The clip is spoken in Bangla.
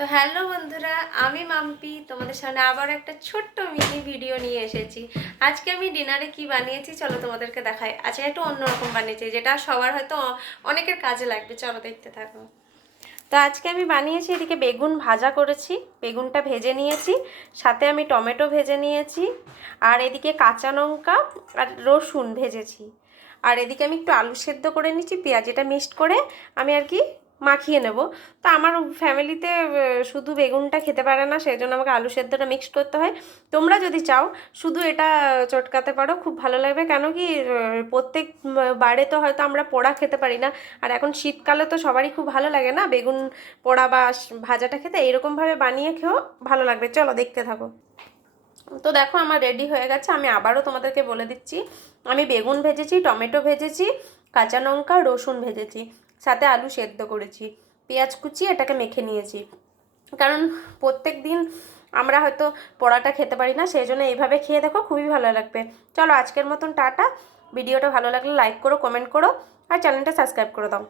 তো হ্যালো বন্ধুরা, আমি মাম্পি তোমাদের সামনে আবার একটা ছোট্ট মিনি ভিডিও নিয়ে এসেছি। আজকে আমি ডিনারে কি বানিয়েছি চলো তোমাদেরকে দেখাই। আজকে একটু অন্যরকম বানিয়েছি, যেটা সবার হয়তো অনেকের কাজে লাগবে। চলো দেখতে থাকো। তো আজকে আমি বানিয়েছি, এদিকে বেগুন ভাজা করেছি, বেগুনটা ভেজে নিয়েছি, সাথে আমি টমেটো ভেজে নিয়েছি, আর এদিকে কাঁচা লঙ্কা আর রসুন ভেজেছি, আর এদিকে আমি একটু আলু সেদ্ধ করে নিচ্ছি, পেঁয়াজ এটা মিক্সড করে আমি আর কি মাখিয়ে নেব। তো আমার ফ্যামিলিতে শুধু বেগুনটা খেতে পারে না, সেই জন্য আমাকে আলু সেদ্ধটা মিক্সড করতে হয়। তোমরা যদি চাও শুধু এটা চটকাতে পারো, খুব ভালো লাগবে। কেন কি প্রত্যেক বারে তো হয়তো আমরা পোড়া খেতে পারি না, আর এখন শীতকালে তো সবারই খুব ভালো লাগে না বেগুন পোড়া বা ভাজাটা খেতে। এইরকমভাবে বানিয়ে খেয়েও ভালো লাগবে। চলো দেখতে থাকো। তো দেখো আমার রেডি হয়ে গেছে। আমি আবারও তোমাদেরকে বলে দিচ্ছি, আমি বেগুন ভেজেছি, টমেটো ভেজেছি, কাঁচা লঙ্কা রসুন ভেজেছি, সাথে আলু সেদ্ধ করেছি, পেঁয়াজ কুচি এটাকে মেখে নিয়েছি। কারণ প্রত্যেক দিন আমরা হয়তো পোড়াটা খেতে পারি না, সেই জন্য এইভাবে খেয়ে দেখো, খুবই ভালো লাগবে। চলো আজকের মতন টাটা। ভিডিওটা ভালো লাগলে লাইক করো, কমেন্ট করো, আর চ্যানেলটা সাবস্ক্রাইব করে দাও।